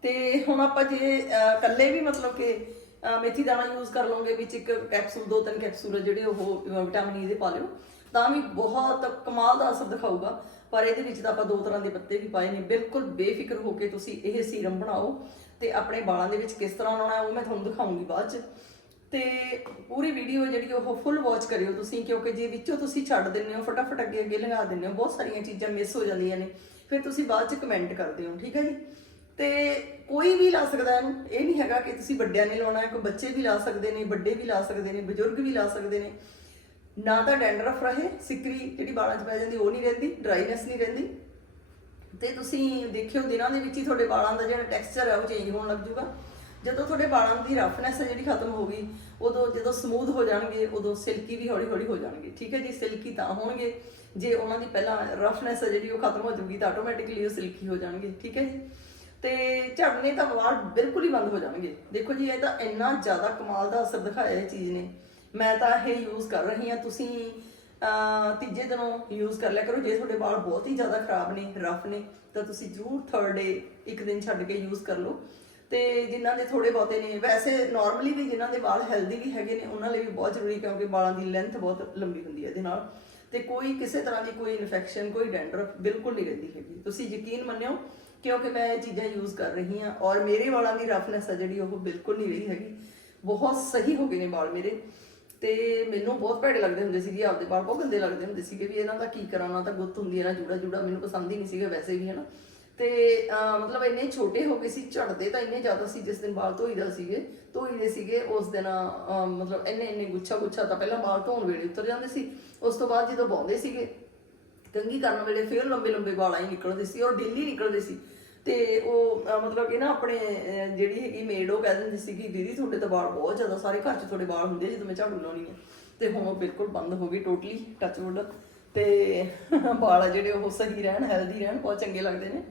ਤੇ ਹੁਣ ਆਪਾਂ ਜੇ ਅਹ, ਇਕੱਲੇ ਵੀ ਮਤਲਬ ਕਿ ਮੇਥੀ ਦਾਣਾ ਯੂਜ਼ ਕਰ ਲਓਗੇ, ਵਿੱਚ ਇੱਕ ਕੈਪਸੂਲ ਦੋ ਤਿੰਨ ਕੈਪਸੂਲ ਆ ਜਿਹੜੇ ਉਹ ਵਿਟਾਮਿਨ ਈ e ਦੇ ਪਾ ਲਿਓ। ਤਾਂ ਵੀ ਬਹੁਤ ਕਮਾਲ ਦਾ ਅਸਰ ਦਿਖਾਊਗਾ। ਪਰ ਇਹਦੇ ਵਿੱਚ ਤਾਂ ਆਪਾਂ ਦੋ ਤਰ੍ਹਾਂ ਦੇ ਪੱਤੇ ਵੀ ਪਾਏ ਨੇ। ਬਿਲਕੁਲ ਬੇਫਿਕਰ ਹੋ ਕੇ ਤੁਸੀਂ ਇਹ ਸੀਰਮ ਬਣਾਓ ਤੇ ਆਪਣੇ ਵਾਲਾਂ ਦੇ ਵਿੱਚ ਕਿਸ ਤਰ੍ਹਾਂ ਲਾਉਣਾ ਉਹ ਮੈਂ ਤੁਹਾਨੂੰ ਦਿਖਾਉਂਗੀ ਬਾਅਦ ਚ। ਤੇ ਪੂਰੀ ਵੀਡੀਓ ਜਿਹੜੀ ਉਹ ਫੁੱਲ ਵਾਚ ਕਰਿਓ ਤੁਸੀਂ, ਕਿਉਂਕਿ ਜੇ ਵਿੱਚੋਂ ਤੁਸੀਂ ਛੱਡ ਦਿੰਦੇ ਹੋ, ਫਟਾਫਟ ਅੱਗੇ ਅੱਗੇ ਲਗਾ ਦਿੰਦੇ ਹੋ, ਬਹੁਤ ਸਾਰੀਆਂ ਚੀਜ਼ਾਂ ਮਿਸ ਹੋ ਜਾਂਦੀਆਂ ਨੇ। ਫਿਰ ਤੁਸੀਂ ਬਾਅਦ ਚ ਕਮੈਂਟ ਕਰਦੇ ਹੋ ਠੀਕ ਹੈ ਜੀ? ਤੇ ਕੋਈ ਵੀ ਲਾ ਸਕਦਾ ਇਹਨੂੰ ਇਹ ਨਹੀਂ ਹੈਗਾ ਕਿ ਤੁਸੀਂ ਵੱਡਿਆਂ ਨੇ ਲਾਉਣਾ ਹੈ, ਕੋਈ ਬੱਚੇ ਵੀ ਲਾ ਸਕਦੇ ਨੇ, ਵੱਡੇ ਵੀ ਲਾ ਸਕਦੇ ਨੇ, ਬਜ਼ੁਰਗ ਵੀ ਲਾ ਸਕਦੇ ਨੇ। ਨਾ ਤਾਂ ਡੈਂਡਰਫ ਰਹੇ, ਸਿਕਰੀ ਜਿਹੜੀ ਬਾਲਾਂ 'ਚ ਪੈ ਜਾਂਦੀ ਉਹ ਨਹੀਂ ਰਹਿੰਦੀ, ਡਰਾਈਨੈਸ ਨਹੀਂ ਰਹਿੰਦੀ। ਤੇ ਤੁਸੀਂ ਦੇਖਿਓ ਦਿਨਾਂ ਦੇ ਵਿੱਚ ਹੀ ਤੁਹਾਡੇ ਵਾਲਾਂ ਦਾ ਜਿਹੜਾ ਟੈਕਸਚਰ ਹੈ ਉਹ ਚੇਂਜ ਹੋਣ ਲੱਗ ਜੂਗਾ। ਜਦੋਂ ਤੁਹਾਡੇ ਬਾਲਾਂ ਦੀ ਰਫਨੈਸ ਹੈ ਜਿਹੜੀ ਖਤਮ ਹੋ ਗਈ, ਉਦੋਂ ਜਦੋਂ ਸਮੂਥ ਹੋ ਜਾਣਗੇ, ਉਦੋਂ ਸਿਲਕੀ ਵੀ ਹੌਲੀ ਹੌਲੀ ਹੋ ਜਾਣਗੇ। ਠੀਕ ਹੈ ਜੀ ਸਿਲਕੀ ਤਾਂ ਹੋਣਗੇ। ਜੇ ਉਹਨਾਂ ਦੀ ਪਹਿਲਾਂ ਰਫਨੈਸ ਹੈ ਜਿਹੜੀ ਉਹ ਖਤਮ ਹੋ ਜਾਊਗੀ, ਤਾਂ ਆਟੋਮੈਟਿਕਲੀ ਉਹ ਸਿਲਕੀ ਹੋ ਜਾਣਗੇ। ਠੀਕ ਹੈ ਜੀ? ਤੇ ਝੜਨੇ ਤਾਂ ਵਾਲ ਬਿਲਕੁਲ ਹੀ ਬੰਦ ਹੋ ਜਾਣਗੇ। ਦੇਖੋ ਜੀ, ਇਹ ਤਾਂ ਇੰਨਾ ਜ਼ਿਆਦਾ ਕਮਾਲ ਦਾ ਅਸਰ ਦਿਖਾਇਆ ਇਹ ਚੀਜ਼ ਨੇ। ਮੈਂ ਤਾਂ ਇਹ ਯੂਜ਼ ਕਰ ਰਹੀ ਹਾਂ। ਤੁਸੀਂ ਤੀਜੇ ਦਿਨੋਂ ਯੂਜ਼ ਕਰ ਲਿਆ ਕਰੋ। ਜੇ ਤੁਹਾਡੇ ਵਾਲ ਬਹੁਤ ਹੀ ਜ਼ਿਆਦਾ ਖਰਾਬ ਨੇ ਰਫ ਨੇ, ਤਾਂ ਤੁਸੀਂ ਜ਼ਰੂਰ ਥਰਡ ਡੇ ਇੱਕ ਦਿਨ ਛੱਡ ਕੇ ਯੂਜ਼ ਕਰ ਲਓ। ਤੇ ਜਿਨ੍ਹਾਂ ਦੇ ਥੋੜੇ ਬਹੁਤੇ ਨੇ, ਵੈਸੇ ਨਾਰਮਲੀ ਵੀ ਜਿਨ੍ਹਾਂ ਦੇ ਵਾਲ ਹੈਲਦੀ ਵੀ ਹੈਗੇ ਨੇ, ਉਹਨਾਂ ਲਈ ਵੀ ਬਹੁਤ ਜ਼ਰੂਰੀ ਕਿਉਂਕਿ ਵਾਲਾਂ ਦੀ ਲੈਂਥ ਬਹੁਤ ਲੰਬੀ ਹੁੰਦੀ ਹੈ ਇਹਦੇ ਨਾਲ। ਤੇ ਕੋਈ ਕਿਸੇ ਤਰ੍ਹਾਂ ਦੀ ਕੋਈ ਇਨਫੈਕਸ਼ਨ ਕੋਈ ਡੈਂਡਰਫ ਬਿਲਕੁਲ ਨਹੀਂ ਰਹਿੰਦੀ ਹੈਗੀ। ਤੁਸੀਂ ਯਕੀਨ ਮੰਨਿਓ ਕਿਉਂਕਿ ਮੈਂ ਇਹ ਚੀਜ਼ਾਂ ਯੂਜ਼ ਕਰ ਰਹੀ ਹਾਂ ਔਰ ਮੇਰੇ ਵਾਲਾਂ ਦੀ ਰਫਨੈਸ ਹੈ ਜਿਹੜੀ ਉਹ ਬਿਲਕੁਲ ਨਹੀਂ ਰਹੀ ਹੈਗੀ। ਬਹੁਤ ਸਹੀ ਹੋ ਗਏ ਨੇ ਵਾਲ ਮੇਰੇ। ਤੇ ਮੈਨੂੰ ਬਹੁਤ ਭੈੜੇ ਲੱਗਦੇ ਹੁੰਦੇ ਸੀਗੇ ਆਪਦੇ ਵਾਲ ਬਹੁਤ ਗੰਦੇ ਲੱਗਦੇ ਹੁੰਦੇ ਸੀਗੇ ਵੀ ਇਹਨਾਂ ਦਾ ਕੀ ਕਰਾਂ ਨਾ ਤਾਂ ਗੁੱਤ ਹੁੰਦੀ ਹੈ ਨਾ ਜੂੜਾ ਜੂੜਾ ਮੈਨੂੰ ਪਸੰਦ ਹੀ ਨਹੀਂ ਸੀਗਾ ਵੈਸੇ ਵੀ ਹਨਾ। ਤੇ ਅਹ, ਮਤਲਬ ਇੰਨੇ ਛੋਟੇ ਹੋ ਗਏ ਸੀ ਝੜਦੇ ਤਾਂ ਇੰਨੇ ਜ਼ਿਆਦਾ ਸੀ ਜਿਸ ਦਿਨ ਵਾਲ ਧੋਈਦਾ ਸੀਗੇ ਧੋਈਦੇ ਸੀਗੇ ਉਸ ਦਿਨ ਮਤਲਬ ਇੰਨੇ ਇੰਨੇ ਗੁੱਛਾ ਗੁੱਛਾ ਤਾਂ ਪਹਿਲਾਂ ਵਾਲ ਧੋਣ ਵੇਲੇ ਉਤਰ ਜਾਂਦੇ ਸੀ ਉਸ ਤੋਂ ਬਾਅਦ ਜਦੋਂ ਬੌਂਦੇ ਸੀਗੇ ਕੰਗੀ ਕਰਨ ਵੇਲੇ ਫੇਰ ਲੰਬੇ ਲੰਬੇ ਵਾਲਾਂ ਹੀ ਨਿਕਲਦੇ ਸੀ ਔਰ ਡੇਲੀ ਨਿਕਲਦੇ ਸੀ। ਤੇ ਉਹ ਅਹ, ਮਤਲਬ ਕਿ ਨਾ ਆਪਣੇ ਅਹ, ਜਿਹੜੀ ਹੈਗੀ ਮੇਡ ਉਹ ਕਹਿ ਦਿੰਦੀ ਸੀ ਕਿ ਦੀਦੀ ਤੁਹਾਡੇ ਤਾਂ ਵਾਲ ਬਹੁਤ ਜ਼ਿਆਦਾ ਸਾਰੇ ਘਰ 'ਚ ਤੁਹਾਡੇ ਵਾਲ ਹੁੰਦੇ ਆ ਜਦੋਂ ਮੈਂ ਝਾੜੂ ਲਾਉਣੀ ਹੈ ਤੇ ਹੁਣ ਉਹ ਬਿਲਕੁਲ ਬੰਦ ਹੋ ਗਈ ਟੋਟਲੀ ਟੱਚ ਟੱਚਵੁੱਡ ਤੇ ਵਾਲ ਆ ਜਿਹੜੇ ਉਹ ਸਹੀ ਰਹਿਣ ਹੈਲਦੀ ਰਹਿਣ ਬਹੁਤ ਚੰਗੇ ਲੱਗਦੇ ਨੇ।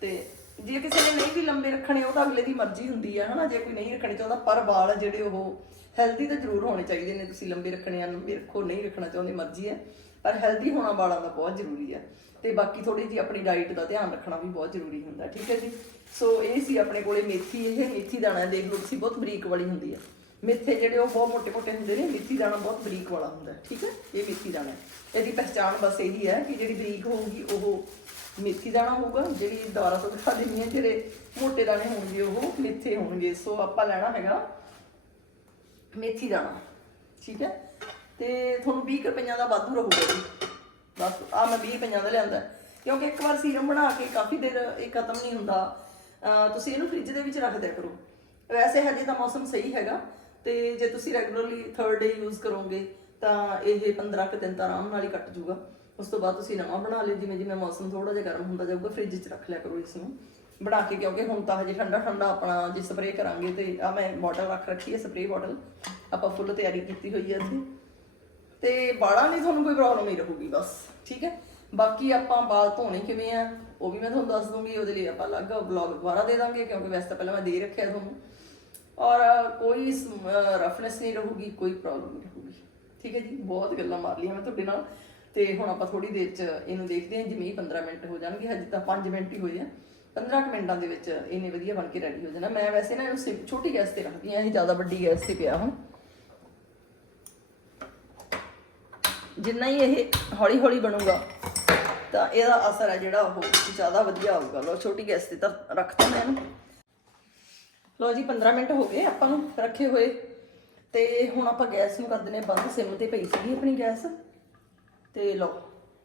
ਤੇ ਜੇ ਕਿਸੇ ਨੇ ਨਹੀਂ ਵੀ ਲੰਬੇ ਰੱਖਣੇ ਉਹ ਤਾਂ ਅਗਲੇ ਦੀ ਮਰਜ਼ੀ ਹੁੰਦੀ ਹੈ ਹਨਾ? ਜੇ ਕੋਈ ਨਹੀਂ ਰੱਖਣੇ ਚਾਹੁੰਦਾ ਪਰ ਵਾਲ ਆ ਜਿਹੜੇ ਉਹ ਹੈਲਦੀ ਤਾਂ ਜ਼ਰੂਰ ਹੋਣੇ ਚਾਹੀਦੇ ਨੇ। ਤੁਸੀਂ ਲੰਬੇ ਰੱਖਣੇ ਆ ਲੰਬੇ ਰੱਖੋ ਨਹੀਂ ਰੱਖਣਾ ਚਾਹੁੰਦੇ ਮਰਜ਼ੀ ਹੈ ਪਰ ਹੈਲਦੀ ਹੋਣਾ ਵਾਲਾਂ ਦਾ ਬਹੁਤ ਜ਼ਰੂਰੀ ਹੈ ਤੇ ਬਾਕੀ ਥੋੜੀ ਜੀ ਆਪਣੀ ਡਾਈਟ ਦਾ ਧਿਆਨ ਰੱਖਣਾ ਵੀ ਬਹੁਤ ਜ਼ਰੂਰੀ ਹੁੰਦਾ, ਠੀਕ ਹੈ ਜੀ? ਸੋ ਇਹ ਸੀ ਆਪਣੇ ਕੋਲੇ ਮੇਥੀ, ਇਹ ਮੇਥੀ ਦਾਣਾ ਦੇਖ ਲਓ ਤੁਸੀਂ, ਬਹੁਤ ਬਰੀਕ ਵਾਲੀ ਹੁੰਦੀ ਹੈ ਮੇਥੇ ਜਿਹੜੇ ਉਹ ਬਹੁਤ ਮੋٹے-ਮੋٹے ਹੁੰਦੇ ਨੇ, ਮੇਥੀ ਦਾਣਾ ਬਹੁਤ ਬਰੀਕ ਵਾਲਾ ਹੁੰਦਾ, ਠੀਕ ਹੈ? ਇਹ ਮੇਥੀ ਦਾਣਾ। ਇਹਦੀ ਪਛਾਣ ਬਸ ਇਹੀ ਹੈ ਕਿ ਜਿਹੜੀ ਬਰੀਕ ਹੋਊਗੀ, ਉਹ ਮੇਥੀ ਦਾਣਾ ਹੋਊਗਾ, ਜਿਹੜੀ ਦੁਆਰਾ ਤੋਂ ਦਿਖਾ ਦਿੰਦੀ ਹੈ, ਜਿਹੜੇ ਮੋٹے ਦਾਣੇ ਹੋਣਗੇ, ਉਹ ਮੇਥੇ ਹੋਣਗੇ। ਸੋ ਆਪਾਂ ਲੈਣਾ ਹੈਗਾ ਮੇਥੀ ਦਾਣਾ, ਠੀਕ ਹੈ? ਤੇ ਤੁਹਾਨੂੰ 20 ਰੁਪਈਆ ਦਾ ਵਾਧੂ ਰਹੂਗਾ ਜੀ। ਬਸ ਆ ਮੈਂ 20 ਪੰਜਾਂ ਦਾ ਲਿਆਂਦਾ। ਕਿਉਂਕਿ ਇੱਕ ਵਾਰ ਸੀਰਮ ਬਣਾ ਕੇ ਕਾਫੀ ਦੇਰ ਇਹ ਖਤਮ ਨਹੀਂ ਹੁੰਦਾ। ਤੁਸੀਂ ਇਹਨੂੰ ਫ੍ਰਿਜ ਦੇ ਵਿੱਚ ਰੱਖ ਦਿਆ ਕਰੋ। ਵੈਸੇ ਹਜੇ ਤਾਂ ਮੌਸਮ ਸਹੀ ਹੈਗਾ। ਤੇ ਜੇ ਤੁਸੀਂ ਰੈਗੂਲਰਲੀ ਥਰਡ ਡੇ ਯੂਜ਼ ਕਰੋਗੇ, ਤਾਂ ਇਹ 15 ਕੁ ਦਿਨ ਤਾਂ ਆਰਾਮ ਨਾਲ ਹੀ ਕੱਟ ਜੂਗਾ ਉਸ ਤੋਂ ਬਾਅਦ ਤੁਸੀਂ ਨਵਾਂ ਬਣਾ ਲਿਓ, ਜਿਵੇਂ ਜਿਵੇਂ ਮੌਸਮ ਥੋੜਾ ਜਿਹਾ ਗਰਮ ਹੁੰਦਾ ਜਾਊਗਾ ਫ੍ਰਿਜ 'ਚ ਰੱਖ ਲਿਆ ਕਰੋ ਇਸ ਨੂੰ ਬਣਾ ਕੇ, ਕਿਉਂਕਿ ਹੁਣ ਤਾਂ ਹਜੇ ਠੰਡਾ ਠੰਡਾ ਆਪਣਾ ਜੇ ਸਪਰੇਅ ਕਰਾਂਗੇ ਤੇ ਆ ਮੈਂ ਬੋਟਲ ਰੱਖ ਰੱਖੀ ਹੈ ਸਪਰੇਅ ਬੋਟਲ ਆਪਾਂ ਫੁੱਲ ਤਿਆਰੀ ਕੀਤੀ ਹੋਈ ਹੈ ਇੱਥੇ। ਤੇ ਵਾਲਾਂ ਦੀ ਤੁਹਾਨੂੰ ਕੋਈ ਪ੍ਰੋਬਲਮ ਨਹੀਂ ਰਹੂਗੀ, ਬਸ। ਠੀਕ ਹੈ? ਬਾਕੀ ਆਪਾਂ ਵਾਲ ਧੋਣੇ ਕਿਵੇਂ ਆ, ਉਹ ਵੀ ਮੈਂ ਤੁਹਾਨੂੰ ਦੱਸ ਦੂੰਗੀ, ਉਹਦੇ ਲਈ ਆਪਾਂ ਅਲੱਗ ਵਲੌਗ ਦੁਬਾਰਾ ਦੇ ਦਾਂਗੇ, ਕਿਉਂਕਿ ਵੈਸੇ ਤਾਂ ਪਹਿਲਾਂ ਮੈਂ ਦੇ ਰੱਖਿਆ ਤੁਹਾਨੂੰ। ਔਰ ਕੋਈ ਰਫਨੈਸ ਨਹੀਂ ਰਹੂਗੀ, ਕੋਈ ਪ੍ਰੋਬਲਮ ਨਹੀਂ ਰਹੂਗੀ। ਠੀਕ ਹੈ ਜੀ? ਬਹੁਤ ਗੱਲਾਂ ਮਾਰ ਲਈਆਂ ਮੈਂ ਤੁਹਾਡੇ ਨਾਲ। ਤੇ ਹੁਣ ਆਪਾਂ ਥੋੜੀ ਦੇਰ ਚ ਇਹਨੂੰ ਦੇਖਦੇ ਹਾਂ, ਜਿਵੇਂ 15 ਮਿੰਟ ਹੋ ਜਾਣਗੇ, ਹਜੇ ਤਾਂ 5 ਮਿੰਟ ਹੀ ਹੋਏ ਆ। 15 ਮਿੰਟਾਂ ਦੇ ਵਿੱਚ ਇਹਨੇ ਵਧੀਆ ਬਣ ਕੇ ਰੈਡੀ ਹੋ ਜਾਣਾ। ਮੈਂ ਵੈਸੇ ਨਾ ਇਹਨੂੰ ਛੋਟੀ ਗੈਸ ਤੇ ਰੱਖਦੀ ਆ ਇਹ ਜ਼ਿਆਦਾ ਵੱਡੀ ਗੈਸ ਤੇ ਪਿਆ ਹੁਣ। ਜਿੰਨਾ ਹੀ ਇਹ ਹੌਲੀ ਹੌਲੀ ਬਣੂਗਾ, ਤਾਂ ਇਹਦਾ ਅਸਰ ਹੈ ਜਿਹੜਾ ਉਹ ਜ਼ਿਆਦਾ ਵਧੀਆ ਆਊਗਾ ਲੋ ਛੋਟੀ ਗੈਸ ਤੇ ਤਾਂ ਰੱਖ ਮੈਂ ਇਹਨੂੰ। ਲੋ ਜੀ 15 ਮਿੰਟ ਹੋ ਗਏ ਆਪਾਂ ਨੂੰ ਰੱਖੇ ਹੋਏ। ਤੇ ਹੁਣ ਆਪਾਂ ਗੈਸ ਨੂੰ ਕਰ ਦਿੰਦੇ ਹਾਂ ਬੰਦ, ਸਿਮ ਤੇ ਪਈ ਸੀਗੀ ਆਪਣੀ ਗੈਸ। ਤੇ ਲੋ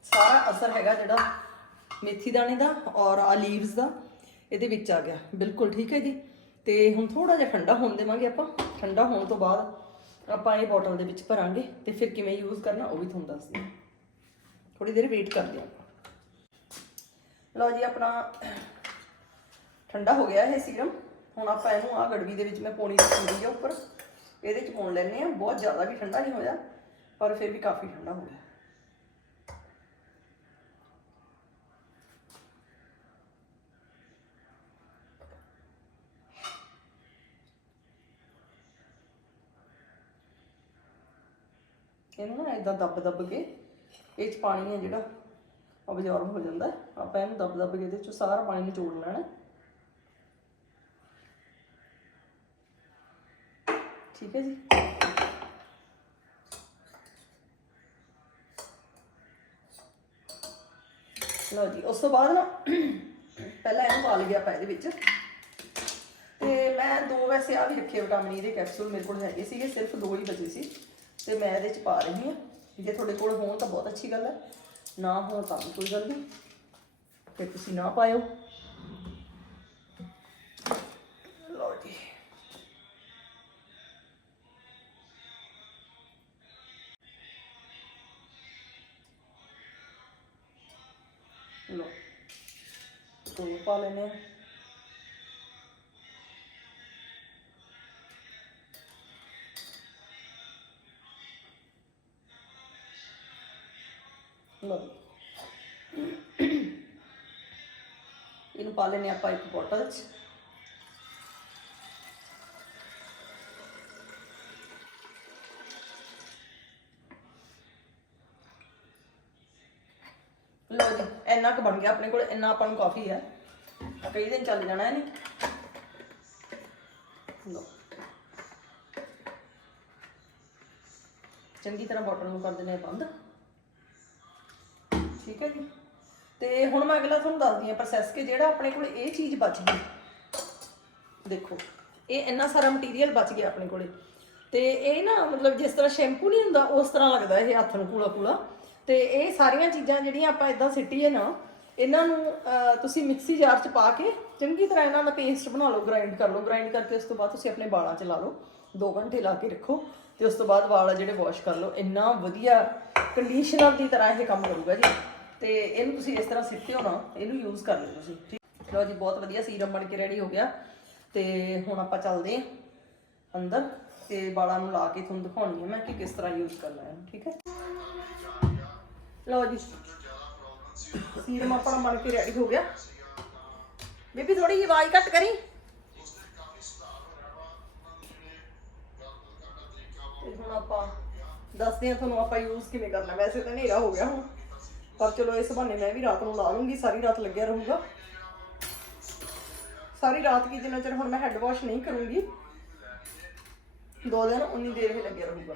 ਸਾਰਾ ਅਸਰ ਹੈਗਾ ਜਿਹੜਾ ਮੇਥੀ ਦਾਣੇ ਦਾ ਔਰ ਆ ਲੀਵਸ ਦਾ, ਇਹਦੇ ਵਿੱਚ ਆ ਗਿਆ। ਬਿਲਕੁਲ ਠੀਕ ਹੈ ਜੀ। ਤੇ ਹੁਣ ਥੋੜਾ ਜਿਹਾ ਠੰਡਾ ਹੋਣ ਦੇਵਾਂਗੇ ਆਪਾਂ। ਠੰਡਾ ਹੋਣ ਤੋਂ ਬਾਅਦ ਆਪਾਂ ਇਹ ਬੋਟਲ ਦੇ ਵਿੱਚ ਭਰਾਂਗੇ ਤੇ ਫਿਰ ਕਿਵੇਂ ਯੂਜ਼ ਕਰਨਾ ਉਹ ਵੀ ਤੁਹਾਨੂੰ ਦੱਸਦੇ ਹਾਂ। ਥੋੜੀ ਦੇਰ ਵੇਟ ਕਰਦੇ ਹਾਂ ਲਓ ਜੀ, ਆਪਣਾ ਠੰਡਾ ਹੋ ਗਿਆ ਇਹ ਸੀਰਮ ਹੁਣ ਆਪਾਂ ਇਹਨੂੰ ਆ ਗੜਵੀ ਦੇ ਵਿੱਚ ਮੈਂ ਪੌਣੀ ਰੱਖੀ ਆ ਉੱਪਰ। ਇਹਦੇ ਚ ਪਾਉਣ ਲੈਣੇ ਆ ਬਹੁਤ ਜ਼ਿਆਦਾ ਵੀ ਠੰਡਾ ਨਹੀਂ ਹੋਇਆ, ਪਰ ਫਿਰ ਵੀ ਕਾਫੀ ਠੰਡਾ ਹੋ ਗਿਆ। ਇਹਨੂੰ ਨਾ ਇਦਾਂ ਦੱਬ ਦੱਬ ਕੇ ਇਹ ਚ ਪਾਣੀ ਹੈ ਜਿਹੜਾ ਅਬਜ਼ੌਰਬ ਹੋ ਜਾਂਦਾ। ਆਪਾਂ ਇਹਨੂੰ ਦੱਬ ਦੱਬ ਕੇ ਇਹਦੇ ਚੋਂ ਸਾਰਾ ਪਾਣੀ ਨਿਚੋੜ ਲੈਣਾ। ਠੀਕ ਹੈ ਜੀ? ਲਓ ਜੀ, ਉਸ ਤੋਂ ਬਾਅਦ ਨਾ ਪਹਿਲਾਂ ਇਹਨੂੰ ਪਾ ਲਿਆ ਆਪਾਂ ਇਹਦੇ ਵਿੱਚ। ਤੇ ਮੈਂ ਦੋ ਵੈਸੇ ਆ ਵੀ ਰੱਖੇ ਵਿਟਾਮਿਨ ਈ ਦੇ ਕੈਪਸੂਲ ਮੇਰੇ ਕੋਲ ਹੈਗੇ ਸੀਗੇ, ਸਿਰਫ ਦੋ ਹੀ ਬਚੇ ਸੀ। ਤੇ ਮੈਂ ਇਹਦੇ ਚ ਪਾ ਰਹੀ ਹਾਂ। ਜੇ ਤੁਹਾਡੇ ਕੋਲ ਹੋਣ ਤਾਂ ਬਹੁਤ ਅੱਛੀ ਗੱਲ ਹੈ। ਨਾ ਹੋਣ ਤਾਂ ਵੀ ਕੋਈ ਗੱਲ ਨਹੀਂ। ਤੇ ਤੁਸੀਂ ਨਾ ਪਾਇਓ। ਲਓ ਜੀ। ਲਓ। ਤੋਂ ਪਾ ਲੈਣੇ ਆ ਲਓ। ਇਹਨੂੰ ਪਾ ਲੈਣੇ ਆਪਾਂ ਇੱਕ ਬੋਟਲ 'ਚ। ਲਓ ਜੀ, ਇੰਨਾ ਕੁ ਬਣ ਗਿਆ ਆਪਣੇ ਕੋਲ, ਇੰਨਾ ਆਪਾਂ ਨੂੰ ਕਾਫੀ ਹੈ। ਕਈ ਦਿਨ ਚੱਲ ਜਾਣਾ ਇਹਨੇ। ਲਓ। ਚੰਗੀ ਤਰ੍ਹਾਂ ਬੋਟਲ ਨੂੰ ਕਰ ਦਿੰਦੇ ਆ ਬੰਦ। ਠੀਕ ਹੈ ਜੀ? ਤੇ ਹੁਣ ਮੈਂ ਅਗਲਾ ਤੁਹਾਨੂੰ ਦੱਸਦੀ ਹਾਂ ਪ੍ਰੋਸੈਸ ਕਿ ਜਿਹੜਾ ਆਪਣੇ ਕੋਲ ਇਹ ਚੀਜ਼ ਬਚ ਗਈ। ਦੇਖੋ, ਇਹ ਇੰਨਾ ਸਾਰਾ ਮਟੀਰੀਅਲ ਬਚ ਗਿਆ ਆਪਣੇ ਕੋਲੇ। ਤੇ ਇਹ ਨਾ ਮਤਲਬ ਜਿਸ ਤਰ੍ਹਾਂ ਸ਼ੈਂਪੂ ਨਹੀਂ ਹੁੰਦਾ, ਉਸ ਤਰ੍ਹਾਂ ਲੱਗਦਾ ਇਹ ਹੱਥ ਨੂੰ ਕੂਲਾ ਕੂਲਾ ਤੇ ਇਹ ਸਾਰੀਆਂ ਚੀਜ਼ਾਂ ਜਿਹੜੀਆਂ ਆਪਾਂ ਇਦਾਂ ਸਿੱਟੀਏ ਨਾ, ਇਹਨਾਂ ਨੂੰ ਤੁਸੀਂ ਮਿਕਸੀ ਜਾਰ 'ਚ ਪਾ ਕੇ ਚੰਗੀ ਤਰ੍ਹਾਂ ਇਹਨਾਂ ਦਾ ਪੇਸਟ ਬਣਾ ਲਓ ਗ੍ਰਾਈਂਡ ਕਰ ਲਓ। ਗ੍ਰਾਈਂਡ ਕਰਕੇ ਉਸ ਤੋਂ ਬਾਅਦ ਤੁਸੀਂ ਆਪਣੇ ਵਾਲਾਂ 'ਚ ਲਾ ਲਓ। 2 ਘੰਟੇ ਲਾ ਕੇ ਰੱਖੋ ਤੇ ਉਸ ਤੋਂ ਬਾਅਦ ਵਾਲ ਜਿਹੜੇ ਵਾਸ਼ ਕਰ ਲਓ। ਇੰਨਾ ਵਧੀਆ ਕੰਡੀਸ਼ਨਰ ਦੀ ਤਰ੍ਹਾਂ ਇਹ ਕੰਮ ਕਰੂਗਾ ਜੀ। ਤੇ ਇਹਨੂੰ ਤੁਸੀਂ ਇਸ ਤਰ੍ਹਾਂ ਸਿੱਟਿਓ ਨਾ, ਇਹਨੂੰ ਯੂਜ਼ ਕਰ ਲਿਓ ਤੁਸੀਂ, ਠੀਕ? ਲਓ ਜੀ, ਬਹੁਤ ਵਧੀਆ ਸੀਰਮ ਬਣ ਕੇ ਰੈਡੀ ਹੋ ਗਿਆ। ਤੇ ਹੁਣ ਆਪਾਂ ਚੱਲਦੇ ਹਾਂ ਅੰਦਰ ਤੇ ਵਾਲਾਂ ਨੂੰ ਲਾ ਕੇ ਤੁਹਾਨੂੰ ਦਿਖਾਉਣੀ ਹੈ ਮੈਂ ਕਿ ਕਿਸ ਤਰ੍ਹਾਂ ਯੂਜ਼ ਕਰਨਾ ਹੈ, ਠੀਕ ਹੈ? ਲਓ ਜੀ ਸੀਰਮ ਆਪਣਾ ਬਣ ਕੇ ਰੈਡੀ ਹੋ ਗਿਆ। ਬੀਬੀ ਥੋੜੀ ਜਿਹੀ ਆਵਾਜ਼ ਘੱਟ ਕਰੀ। ਹੁਣ ਆਪਾਂ ਦੱਸਦੇ ਹਾਂ ਤੁਹਾਨੂੰ ਆਪਾਂ ਯੂਜ਼ ਕਿਵੇਂ ਕਰਨਾ, ਵੈਸੇ ਤਾਂ ਹਨੇਰਾ ਹੋ ਗਿਆ ਹੁਣ। ਪਰ ਚਲੋ ਇਸ ਬਹਾਨੇ ਮੈਂ ਵੀ ਰਾਤ ਨੂੰ ਲਾ ਲੂੰਗੀ, ਸਾਰੀ ਰਾਤ ਲੱਗਿਆ ਰਹੂਗਾ। ਸਾਰੀ ਰਾਤ ਕੀ ਜਿੰਨਾ ਚਿਰ ਹੁਣ ਮੈਂ ਹੈਡ ਵਾਸ਼ ਨਹੀਂ ਕਰੂੰਗੀ, ਦੋ ਦਿਨ ਉਨੀ ਦੇਰ ਹੀ ਲੱਗਿਆ ਰਹੂਗਾ।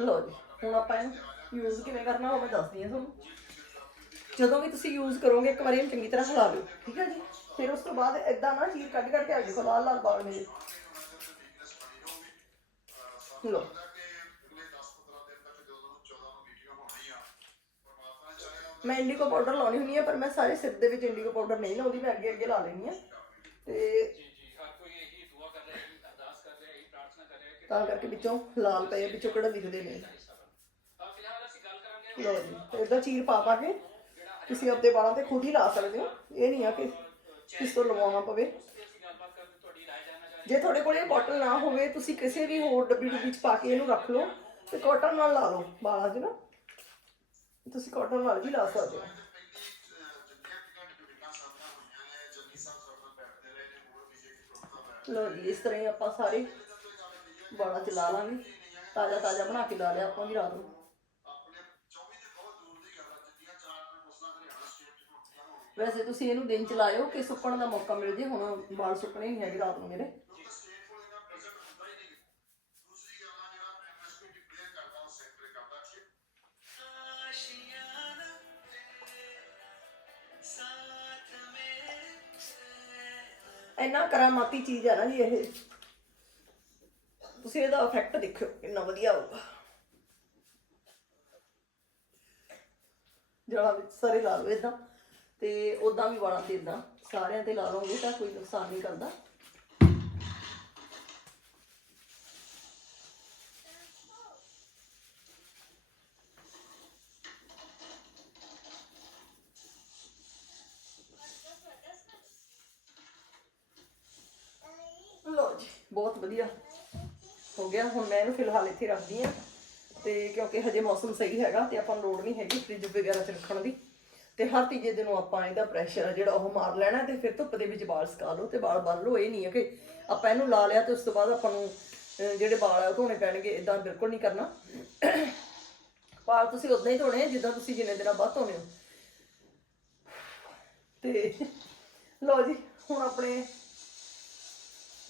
ਲੋ ਜੀ, ਹੁਣ ਆਪਾਂ ਇਹਨੂੰ ਯੂਜ਼ ਕਿਵੇਂ ਕਰਨਾ ਉਹ ਮੈਂ ਦੱਸਦੀ ਹਾਂ ਤੁਹਾਨੂੰ। ਜਦੋਂ ਵੀ ਤੁਸੀਂ ਯੂਜ਼ ਕਰੋਗੇ ਇੱਕ ਵਾਰੀ ਇਹਨੂੰ ਚੰਗੀ ਤਰ੍ਹਾਂ ਹਿਲਾ ਲਿਓ ਠੀਕ ਹੈ ਜੀ? ਫਿਰ ਉਸ ਤੋਂ ਬਾਅਦ ਇਦਾਂ ਨਾ ਚੀਰ ਕੱਢ ਕੱਢ ਕੇ ਆ ਦੇਖੋ ਲਾਲ ਲਾਲ ਬਾਲ ਮੇਰੇ। ਲੋ ਮੈਂ ਇੰਡੀਗੋ ਪਾਊਡਰ ਲਾਉਣੀ ਹੁੰਦੀ ਹੈ ਪਰ ਮੈਂ ਸਾਰੇ ਸਿਰ ਦੇ ਵਿੱਚ ਇੰਡੀਗੋ ਪਾਊਡਰ ਨਹੀਂ ਲਾਉਂਦੀ ਮੈਂ ਅੱਗੇ ਅੱਗੇ ਲਾ ਲੈਣੀ ਆ। ਤੇ ਤਾਂ ਕਰਕੇ ਵਿੱਚੋਂ ਲਾਲ ਪਏ ਆ, ਵਿੱਚੋਂ ਕਿਹੜਾ ਦਿਖਦੇ ਨੇ। ਲਓ ਜੀ ਤੇ ਇਦਾਂ ਚੀਰ ਪਾ ਪਾ ਕੇ ਤੁਸੀਂ ਆਪਣੇ ਵਾਲਾਂ ਤੇ ਖੁਦ ਹੀ ਲਾ ਸਕਦੇ ਹੋ। ਇਹ ਨਹੀਂ ਆ ਕਿ ਕਿਸ ਤੋਂ ਲਵਾਉਣਾ ਪਵੇ। ਜੇ ਤੁਹਾਡੇ ਕੋਲ ਇਹ ਬੋਟਲ ਨਾ ਹੋਵੇ, ਤੁਸੀਂ ਕਿਸੇ ਵੀ ਹੋਰ ਡੱਬੀ ਡੁੱਬੀ ਚ ਪਾ ਕੇ ਇਹਨੂੰ ਰੱਖ ਲਓ ਤੇ ਕਾਟਨ ਨਾਲ ਲਾ ਲਓ ਵਾਲਾਂ 'ਚ ਨਾ। ਤੁਸੀਂ ਕਾਟਨ ਨਾਲ ਵੀ ਲਾ ਸਕਦੇ ਹੋ। ਲਓ ਜੀ, ਇਸ ਤਰ੍ਹਾਂ ਹੀ ਆਪਾਂ ਸਾਰੇ ਵਾਲਾਂ 'ਚ ਲਾ ਲਾਂਗੇ। ਤਾਜ਼ਾ ਤਾਜ਼ਾ ਬਣਾ ਕੇ ਲਾ ਲਿਆ ਆਪਾਂ ਵੀ ਰਾਤ ਨੂੰ। ਵੈਸੇ ਤੁਸੀਂ ਇਹਨੂੰ ਦਿਨ ਚ ਲਾਇਓ ਕਿ ਸੁੱਕਣ ਦਾ ਮੌਕਾ ਮਿਲ ਜੇ, ਹੁਣ ਵਾਲ ਸੁੱਕਣੇ ਨਹੀਂ ਹੈਗੇ ਰਾਤ ਨੂੰ ਮੇਰੇ। ਇੰਨਾ ਕਰਾਮਾਤੀ ਚੀਜ਼ ਹੈ ਨਾ ਜੀ ਇਹ। ਤੁਸੀਂ ਇਹਦਾ ਇਫੈਕਟ ਦੇਖਿਓ ਕਿੰਨਾ ਵਧੀਆ ਹੋਊਗਾ। ਜਿਹੜਾ ਵਿੱਚ ਸਾਰੇ ਲਾ ਲਓ ਇਦਾਂ ਤੇ ਉਦਾਂ ਵੀ ਵਾਲਾਂ ਤੇ ਇਦਾਂ ਸਾਰਿਆਂ ਤੇ ਲਾ ਲਓਗੇ ਤਾਂ ਕੋਈ ਨੁਕਸਾਨ ਨਹੀਂ ਕਰਦਾ। ਲਓ ਜੀ, ਬਹੁਤ ਵਧੀਆ ਹੋ ਗਿਆ। ਹੁਣ ਮੈਂ ਇਹਨੂੰ ਫਿਲਹਾਲ ਇੱਥੇ ਰੱਖਦੀ ਹਾਂ ਤੇ ਕਿਉਂਕਿ ਹਜੇ ਮੌਸਮ ਸਹੀ ਹੈਗਾ ਤੇ ਆਪਾਂ ਨੂੰ ਲੋੜ ਨਹੀਂ ਹੈਗੀ ਫ੍ਰਿਜ ਵਗੈਰਾ ਚ ਰੱਖਣ ਦੀ। ਤੇ ਹਰ ਤੀਜੇ ਦਿਨ ਆਪਾਂ ਇਹਦਾ ਪ੍ਰੈਸ਼ਰ ਆ, ਜਿਹੜਾ ਉਹ ਮਾਰ ਲੈਣਾ ਤੇ ਫਿਰ ਧੁੱਪ ਦੇ ਵਿੱਚ ਵਾਲ ਸੁਕਾ ਲਓ ਤੇ ਵਾਲ ਬੰਨ ਲਓ, ਇਹ ਨਹੀਂ ਹੈ ਕਿ ਆਪਾਂ ਇਹਨੂੰ ਲਾ ਲਿਆ ਤੇ ਉਸ ਤੋਂ ਬਾਅਦ ਆਪਾਂ ਨੂੰ ਜਿਹੜੇ ਵਾਲ ਆ ਉਹ ਧੋਣੇ ਪੈਣਗੇ ਇਦਾਂ ਬਿਲਕੁਲ ਨਹੀਂ ਕਰਨਾ। ਵਾਲ ਤੁਸੀਂ ਉਦਾਂ ਹੀ ਧੋਣੇ ਜਿੱਦਾਂ ਤੁਸੀਂ ਜਿੰਨੇ ਦਿਨਾਂ ਬਾਅਦ ਧੋਣੇ ਹੋ। ਤੇ ਲਓ ਜੀ, ਹੁਣ ਆਪਣੇ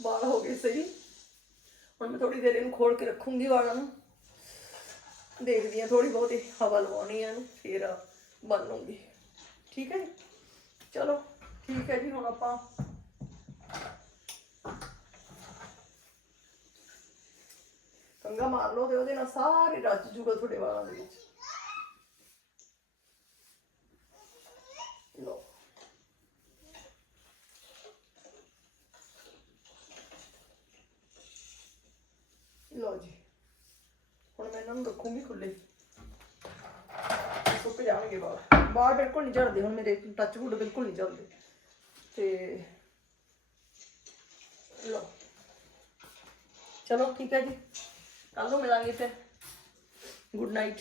ਵਾਲ ਹੋ ਗਏ ਸਹੀ। ਹੁਣ ਮੈਂ ਥੋੜੀ ਦੇਰ ਇਹਨੂੰ ਖੋਲ ਕੇ ਰੱਖੂੰਗੀ ਵਾਲਾਂ ਨੂੰ। ਦੇਖਦੀ ਆ ਥੋੜੀ ਬਹੁਤੀ ਹਵਾ ਲਵਾਉਣੀ ਆ ਇਹਨੂੰ, ਫਿਰ ਬੰਨ ਲੂੰਗੀ ਠੀਕ ਹੈ ਜੀ? ਚਲੋ, ਠੀਕ ਹੈ ਜੀ, ਹੁਣ ਆਪਾਂ ਕੰਗਾ ਮਾਰ ਲਓ ਤੇ ਉਹਦੇ ਨਾਲ ਸਾਰੇ ਰਚ ਜੂਗਾ ਤੁਹਾਡੇ ਵਾਲਾਂ ਦੇ ਵਿੱਚ। ਲਓ। ਲਓ ਜੀ। ਹੁਣ ਮੈਂ ਇਹਨਾਂ ਨੂੰ ਰੱਖੂੰਗੀ ਖੁੱਲੇ ਸੁੱਕ ਜਾਣਗੇ ਵਾਲ ਬਾਹਰ ਬਿਲਕੁਲ ਨਹੀਂ ਝੜਦੇ, ਹੁਣ ਮੇਰੇ ਟੱਚ ਵੁੱਡ ਬਿਲਕੁਲ ਨਹੀਂ ਝੜਦੇ। ਤੇ ਲਓ। ਚਲੋ ਠੀਕ ਹੈ ਜੀ। ਕੱਲ ਨੂੰ ਮਿਲਾਂਗੇ ਫਿਰ। Good night